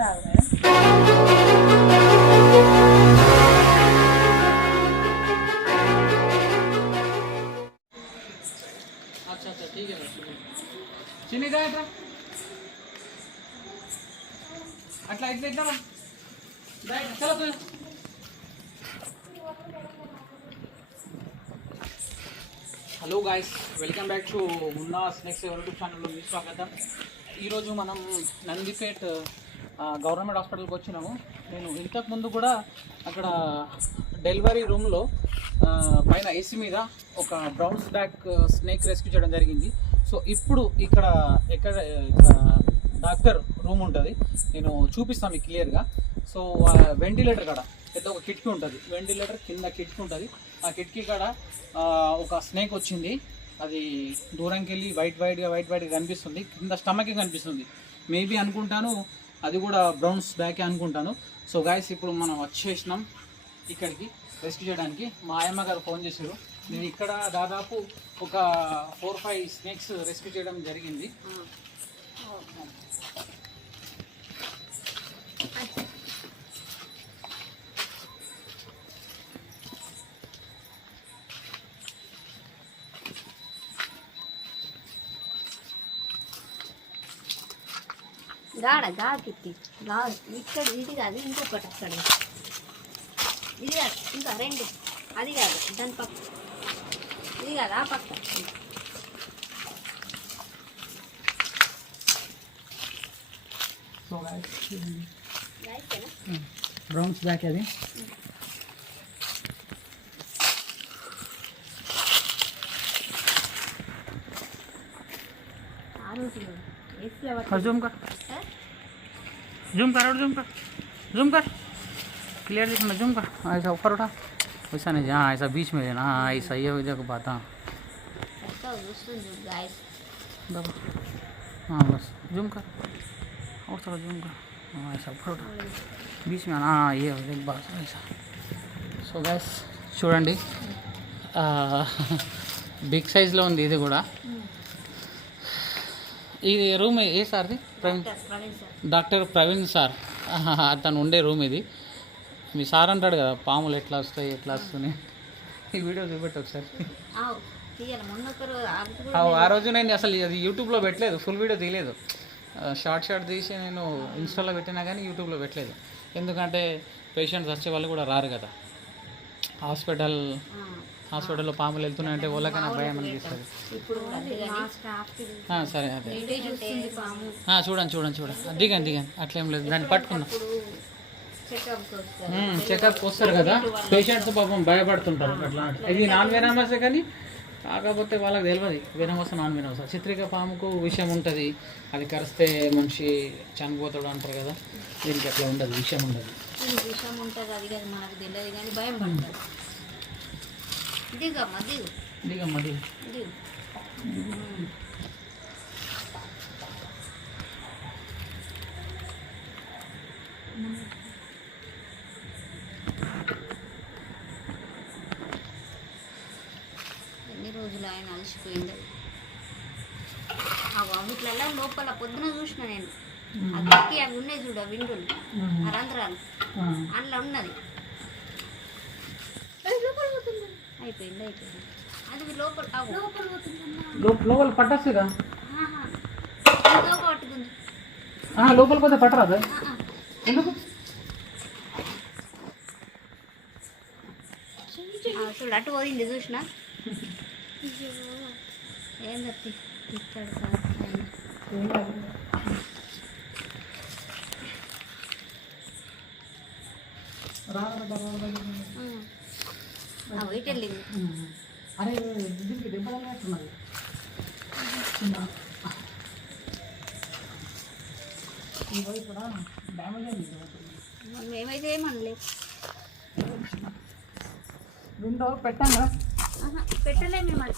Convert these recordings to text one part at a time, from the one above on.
अच्छा अच्छा ठीक है चीनी का అట్లా ఇట్లా ఇట్లా చలో hello guys welcome back to Munna snacks YouTube ఛానల్లో మీ స్వాగతం. ఈరోజు మనం నందిపేట్ గవర్నమెంట్ హాస్పిటల్కి వచ్చినాము. నేను ఇంతకుముందు కూడా అక్కడ డెలివరీ రూమ్లో పైన ఏసీ మీద ఒక బ్రౌన్స్ బ్యాక్ స్నేక్ రెస్క్యూ చేయడం జరిగింది. సో ఇప్పుడు ఇక్కడ డాక్టర్ రూమ్ ఉంటుంది, నేను చూపిస్తాను మీకు క్లియర్గా. సో వెంటిలేటర్ కాడ పెద్ద ఒక కిటికీ ఉంటుంది, వెంటిలేటర్ కింద కిటికీ ఉంటుంది. ఆ కిటికీ కాడ ఒక స్నేక్ వచ్చింది. అది దూరంకి వెళ్ళి వైట్గా కనిపిస్తుంది, కింద స్టమకే కనిపిస్తుంది. మేబీ అనుకుంటాను అది కూడా బ్రౌన్స్ బ్యాకే అనుకుంటాను. సో గాయస్ ఇప్పుడు మనం వచ్చేసినాం ఇక్కడికి రెస్క్యూ చేయడానికి. మా ఆయమ్మ గారు ఫోన్ చేశారు. నేను ఇక్కడ దాదాపు ఒక 4-5 స్నేక్స్ రెస్క్యూ చేయడం జరిగింది. గాకిట్టి ఇక్కడ ఇది కాదు, ఇంకొకటి అక్కడ ఇది కాదు, ఇంకా రెండు అది కాదు, దాని పక్క ఇది కాదు, ఆ పక్క బ్రౌన్స్ బ్యాక్ అది. जूम कर जूम कर और जूम कर क्लियर दिखना. जूम कर ऐसा ऊपर उठा, वैसा नहीं, हाँ ऐसा बीच में देना. हाँ ऐसा ये वजह को बात. हाँ हाँ बस जूम कर और थोड़ा जूम कर. हाँ ऐसा ऊपर उठा, बीच में. हाँ ये वजह बात ऐसा. సో గైస్ చూడండి, బిగ్ సైజ్లో ఉంది ఇది కూడా. ఈ రూమ్ ఏ సార్ది? డాక్టర్ ప్రవీణ్ సార్ అతను ఉండే రూమ్ ఇది. మీ సార్ అంటాడు కదా పాములు ఎట్లా వస్తాయి ఎట్లా వస్తున్నాయి. ఈ వీడియో చూపెట్టు ఒకసారి. ఆ రోజు నేను అసలు అది యూట్యూబ్లో పెట్టలేదు, ఫుల్ వీడియో తీయలేదు. షార్ట్ తీసి నేను ఇన్స్టాలో పెట్టినా కానీ యూట్యూబ్లో పెట్టలేదు. ఎందుకంటే పేషెంట్స్ వచ్చే వాళ్ళు కూడా రారు కదా. హాస్పిటల్లో పాములు వెళ్తున్నాయంటే వాళ్ళకైనా భయం అనిపిస్తుంది. సరే అదే చూడండి దిగండి అట్లేం లేదు. దాన్ని పట్టుకున్నా చెకప్ వస్తారు కదా పేషెంట్స్, పాపం భయపడుతుంటారు అట్లా. ఇది నాన్ వెనమసే కానీ కాకపోతే వాళ్ళకి తెలియదు వెనమస నాన్ వెనమస. చిత్రిక పాముకు విషయం ఉంటుంది, అది కరిస్తే మనిషి చనిపోతాడు అంటారు కదా. దీనికి అట్లా ఉండదు, విషయం ఉండదు. విషయం ఉంటుంది, అది కదా మనకు తెలియదు కానీ భయం పడుతుంది. దిగమ్మా దిగు ఎన్ని రోజులు ఆయన అలసిపోయింది. వీటిలలో లోపల పొద్దున చూసిన నేను అద్దెకి అవి ఉన్నాయి చూడ విండులు రంధ్రాలు అందులో ఉన్నది. అయిపోయింది అది లోపల పట్టొచ్చుగా. పట్టుకుంది లోపల పోతే పట్టరాదు ఎందుకు? చూడు అటు పోయింది చూసిన. ఏం తప్పి ఇస్తాడు సార్ వెయిట్ వెళ్ళింది. అరే దీనికి దెబ్బలున్నట్టున్నది. ఇక్కడ డ్యామేజ్ అయింది. ఏమైతే ఏమనలేదు. విండో పెట్టాను పెట్టలేము మరి.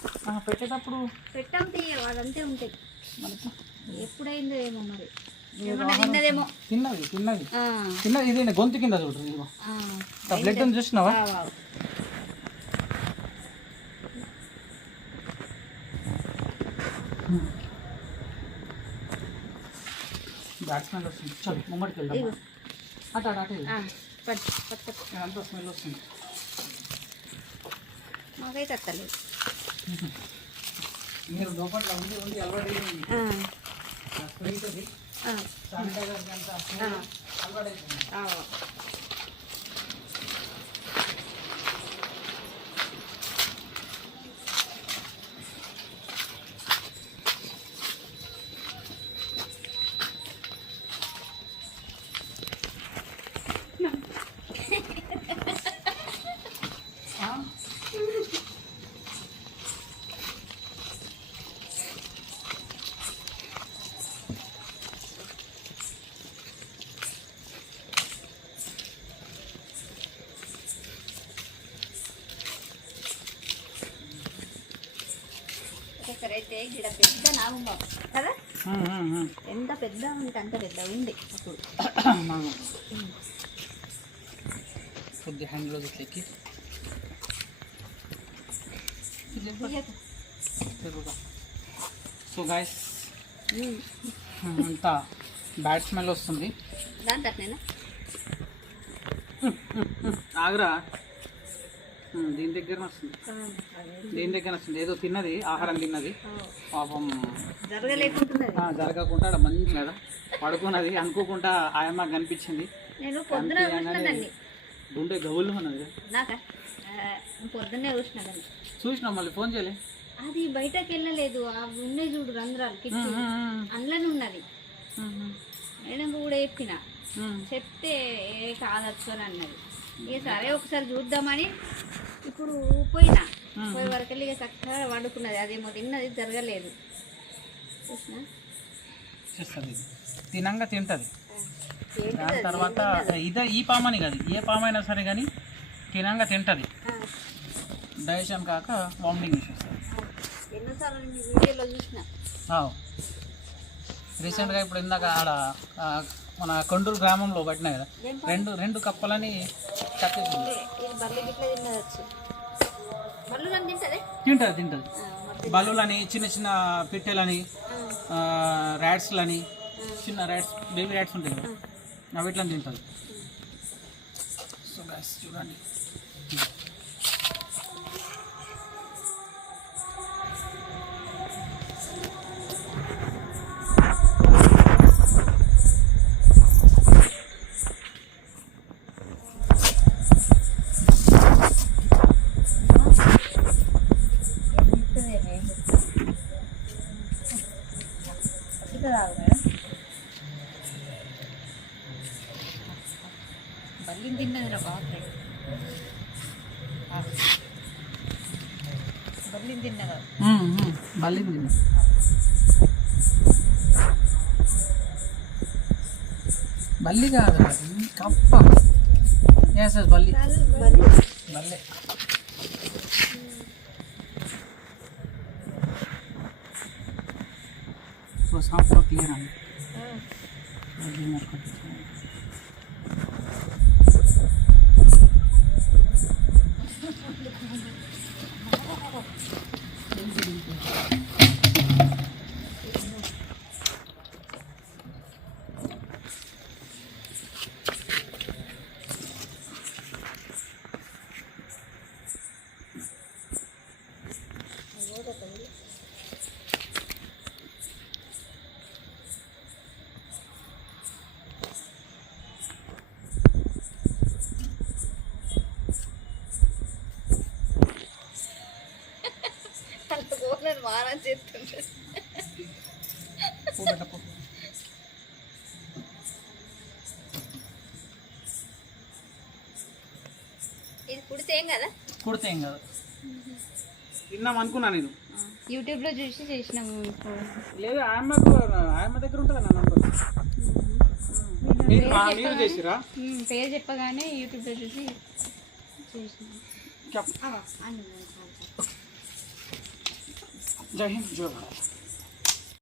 పెట్టేటప్పుడు పెట్టాం తీయ అదంతే ఉంటాయి. ఎప్పుడైందో ఏమో మరి, తిన్నదేమో. తిన్నది ఇది గొంతు కింద చూడు, బ్లడ్ చూసినావా? బ్యాట్స్మెన్ వస్తుంది. చలో ముంగడికి వెళ్దాం. ఇగో అటు అటు అటు పట్టు పట్టు పట్టు. అంతా స్మెల్ వస్తుంది. మాకైతే అత్తలేదు. మీరు లోపల ఉండి ఉండి అలవాటు శానిటైజర్ అంతా అలవాటు అయిపోయింది. అయితే గిడ పెద్ద నాగుంబం కదా, ఎంత పెద్ద ఉంటే అంత పెద్ద ఉంది అప్పుడు. కొద్ది హ్యాండ్లో ఎక్కి సో గాయస్ అంతా బ్యాడ్ స్మెల్ వస్తుంది. దాని తట్టనేనా ఆగ్రా దీని దగ్గర వస్తుంది. దీని దగ్గర వస్తుంది. ఏదో తిన్నది, ఆహారం తిన్నది పాపం, జరగకుండా అక్కడ మంచి కదా పడుకున్నది. అనుకోకుండా ఆయమ్మ కనిపించింది. నేను పొద్దున గుండె గవులు ఉన్నది. పొద్దున్నే చూసినాను. చూసినా మళ్ళీ ఫోన్ చేయలే. అది బయటకు వెళ్ళలేదు. ఆ ఉన్నాయి చూడు రంధ్రాలు అందులోనే ఉన్నది. మేడం కూడా చెప్తే కాదచ్చు అని అన్నది. ఇక సరే ఒకసారి చూద్దామని ఇప్పుడు పోయినా. పోయే వరకు ఇక చక్కగా వండుకున్నది. అదేమో తిన్నది, జరగలేదు. చూసినా తినంగా తింటది. దాని తర్వాత ఈ పామని కాదు, ఏ పామైనా సరే కానీ తినంగా తింటది. డైజెషన్ కాక వామిటింగ్ చేసేస్తుంది. ఎన్నోసార్లు వీడియోలో చూసినా. రీసెంట్గా ఇప్పుడు ఇందాక ఆడ మన కొండూరు గ్రామంలో పట్టినా కదా, రెండు కప్పలని తింటది. బల్లులని, చిన్న చిన్న పిట్టెలని, ర్యాట్స్లని, చిన్న ర్యాట్స్, బేబీ ర్యాట్స్ ఉంటాయి కదా, అవి ఇట్లా తింటుంది. సో గైస్ చూడండి, బల్లిని తిన్నదిరా బాబు. బల్లిని తిన్నదా? బల్లిని తిన్న. బల్లి కాదు, కప్ప. ఎస్ ఎస్ బల్లి. బల్లి. సో సాఫ్ట్ క్లియర్ అండి. మారం చేస్తుంటే ఇది కుడితే ఏం కదా? కుడితే ఏం కదా, తిన్నాం అనుకున్నా నేను. యూట్యూబ్లో చూసి చేసినాము. లేదు ఆయమ్మ దగ్గర ఉంటుంది నా నంబర్. మీరు చేసిరా? పేరు చెప్పగానే యూట్యూబ్లో చూసి చేసినాము. జై హింద్, జై భారత్.